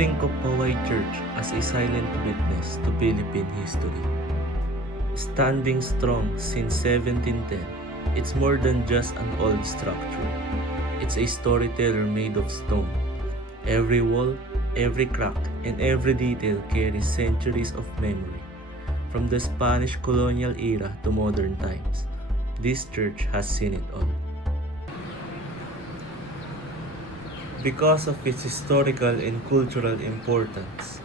Think of Paway Church as a silent witness to Philippine history. Standing strong since 1710, it's more than just an old structure. It's a storyteller made of stone. Every wall, every crack, and every detail carries centuries of memory. From the Spanish colonial era to modern times, this church has seen it all. Because of its historical and cultural importance,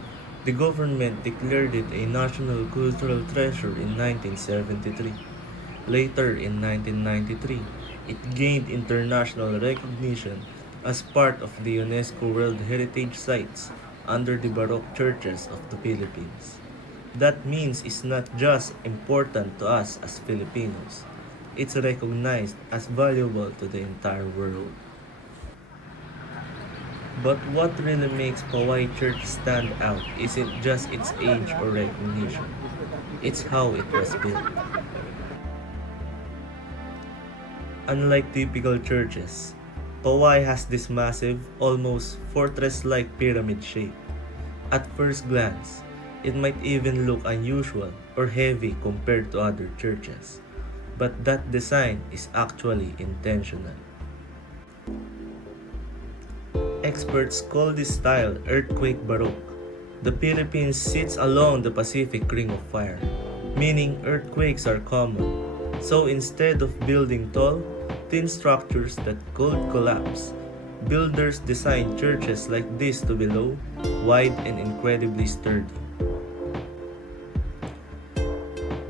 the government declared it a national cultural treasure in 1973. Later, in 1993, it gained international recognition as part of the UNESCO World Heritage Sites under the Baroque churches of the Philippines. That means it's not just important to us as Filipinos, it's recognized as valuable to the entire world. But what really makes Paway Church stand out isn't just its age or recognition, it's how it was built. Unlike typical churches, Paway has this massive, almost fortress-like pyramid shape. At first glance, it might even look unusual or heavy compared to other churches, but that design is actually intentional. Experts call this style earthquake baroque. The Philippines sits along the Pacific Ring of Fire, meaning earthquakes are common. So instead of building tall, thin structures that could collapse, builders designed churches like this to be low, wide, and incredibly sturdy.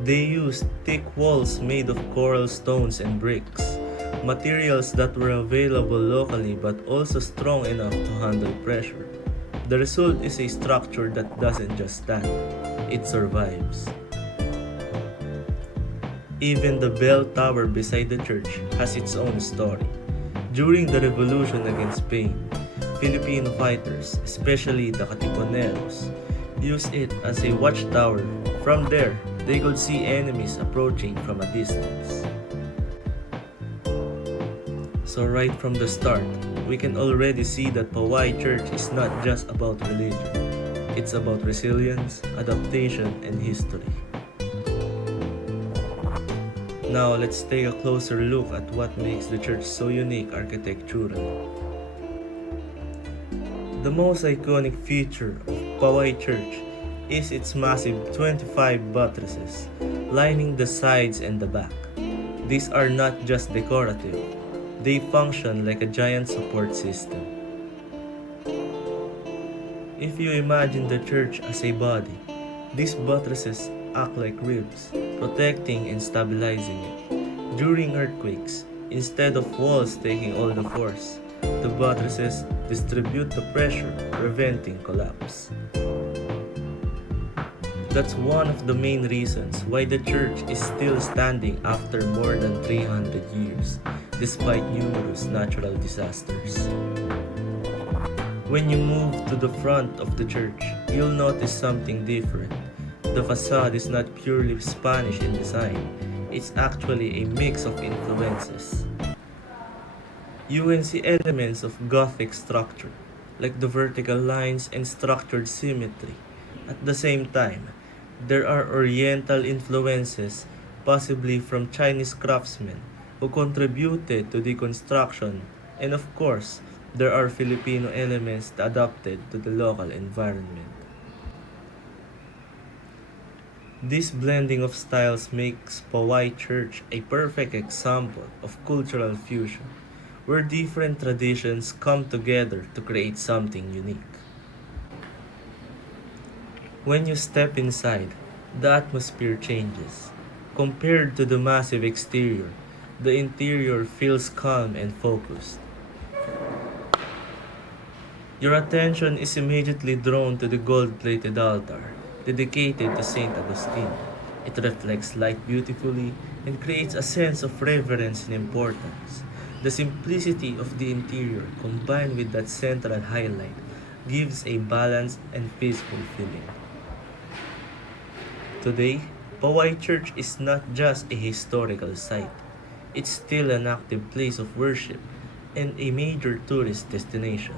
They used thick walls made of coral stones and bricks, materials that were available locally but also strong enough to handle pressure. The result is a structure that doesn't just stand, it survives. Even the bell tower beside the church has its own story. During the revolution against Spain, Filipino fighters, especially the Katipuneros, used it as a watchtower. From there, they could see enemies approaching from a distance. So right from the start, we can already see that Paway Church is not just about religion. It's about resilience, adaptation, and history. Now let's take a closer look at what makes the church so unique architecturally. The most iconic feature of Paway Church is its massive 25 buttresses lining the sides and the back. These are not just decorative. They function like a giant support system. If you imagine the church as a body, these buttresses act like ribs, protecting and stabilizing it. During earthquakes, instead of walls taking all the force, the buttresses distribute the pressure, preventing collapse. That's one of the main reasons why the church is still standing after more than 300 years, despite numerous natural disasters. When you move to the front of the church, you'll notice something different. The facade is not purely Spanish in design, it's actually a mix of influences. You can see elements of Gothic structure, like the vertical lines and structured symmetry. At the same time, there are Oriental influences, possibly from Chinese craftsmen, who contributed to the construction, and of course, there are Filipino elements adapted to the local environment. This blending of styles makes Paway Church a perfect example of cultural fusion, where different traditions come together to create something unique. When you step inside, the atmosphere changes. Compared to the massive exterior, the interior feels calm and focused. Your attention is immediately drawn to the gold-plated altar, dedicated to Saint Augustine. It reflects light beautifully and creates a sense of reverence and importance. The simplicity of the interior, combined with that central highlight, gives a balanced and peaceful feeling. Today, Paway Church is not just a historical site. It's still an active place of worship and a major tourist destination.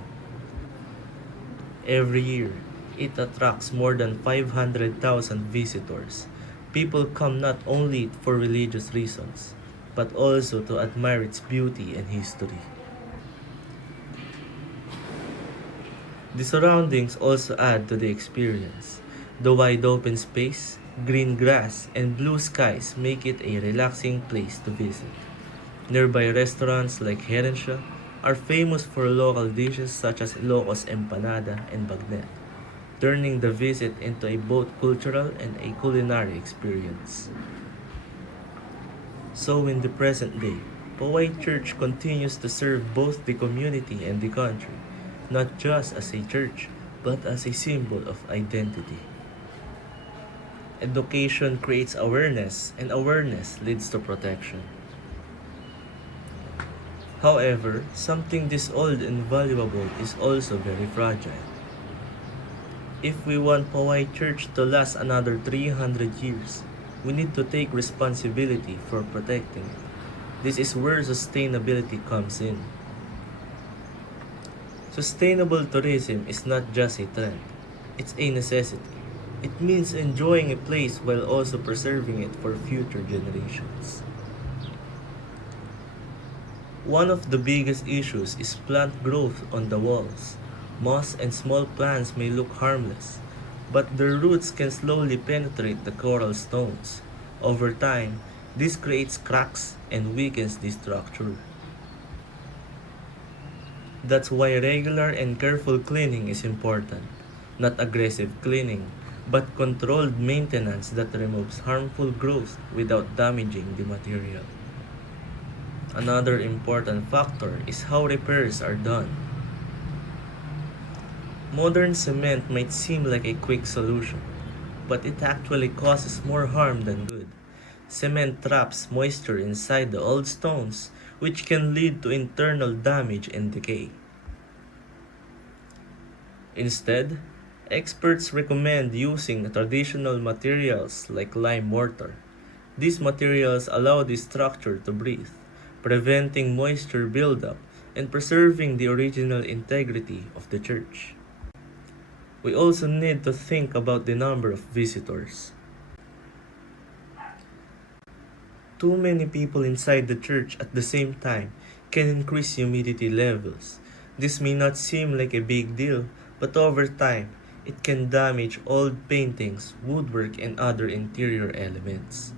Every year, it attracts more than 500,000 visitors. People come not only for religious reasons, but also to admire its beauty and history. The surroundings also add to the experience. The wide open space, green grass, and blue skies make it a relaxing place to visit. Nearby restaurants like Herencia are famous for local dishes such as Ilocos empanada and bagnet, turning the visit into a both cultural and a culinary experience. So in the present day, Poway Church continues to serve both the community and the country, not just as a church, but as a symbol of identity. Education creates awareness, and awareness leads to protection. However, something this old and valuable is also very fragile. If we want Poway Church to last another 300 years, we need to take responsibility for protecting it. This is where sustainability comes in. Sustainable tourism is not just a trend, it's a necessity. It means enjoying a place while also preserving it for future generations. One of the biggest issues is plant growth on the walls. Moss and small plants may look harmless, but their roots can slowly penetrate the coral stones. Over time, this creates cracks and weakens the structure. That's why regular and careful cleaning is important. Not aggressive cleaning, but controlled maintenance that removes harmful growth without damaging the material. Another important factor is how repairs are done. Modern cement might seem like a quick solution, but it actually causes more harm than good. Cement traps moisture inside the old stones, which can lead to internal damage and decay. Instead, experts recommend using traditional materials like lime mortar. These materials allow the structure to breathe, preventing moisture buildup and preserving the original integrity of the church. We also need to think about the number of visitors. Too many people inside the church at the same time can increase humidity levels. This may not seem like a big deal, but over time, it can damage old paintings, woodwork, and other interior elements.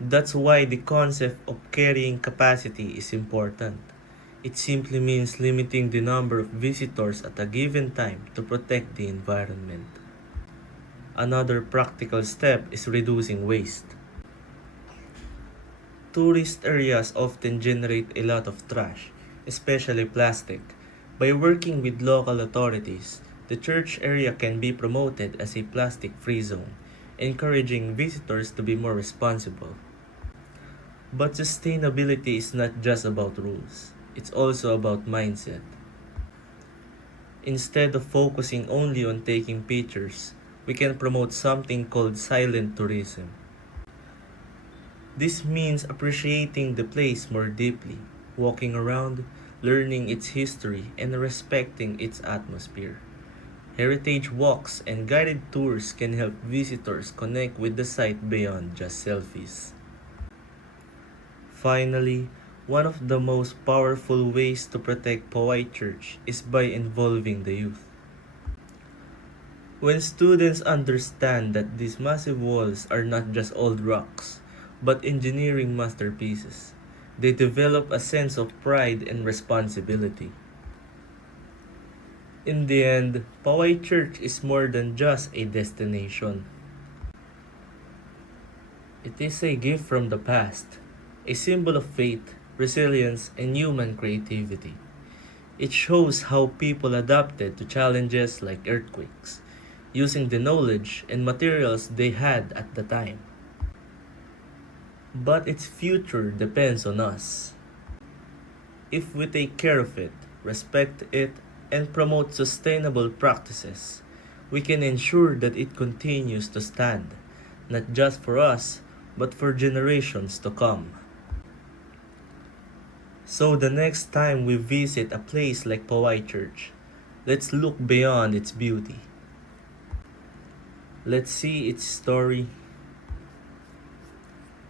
That's why the concept of carrying capacity is important. It simply means limiting the number of visitors at a given time to protect the environment. Another practical step is reducing waste. Tourist areas often generate a lot of trash, especially plastic. By working with local authorities, the church area can be promoted as a plastic-free zone, encouraging visitors to be more responsible. But sustainability is not just about rules, it's also about mindset. Instead of focusing only on taking pictures, we can promote something called silent tourism. This means appreciating the place more deeply, walking around, learning its history, and respecting its atmosphere. Heritage walks and guided tours can help visitors connect with the site beyond just selfies. Finally, one of the most powerful ways to protect Poway Church is by involving the youth. When students understand that these massive walls are not just old rocks, but engineering masterpieces, they develop a sense of pride and responsibility. In the end, Poway Church is more than just a destination. It is a gift from the past, a symbol of faith, resilience, and human creativity. It shows how people adapted to challenges like earthquakes, using the knowledge and materials they had at the time. But its future depends on us. If we take care of it, respect it, and promote sustainable practices, we can ensure that it continues to stand, not just for us, but for generations to come. So the next time we visit a place like Poway Church, Let's look beyond its beauty. Let's see its story.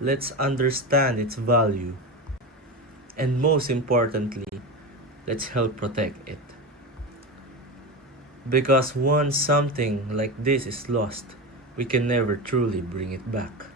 Let's understand its value. And most importantly, let's help protect it. Because once something like this is lost, we can never truly bring it back.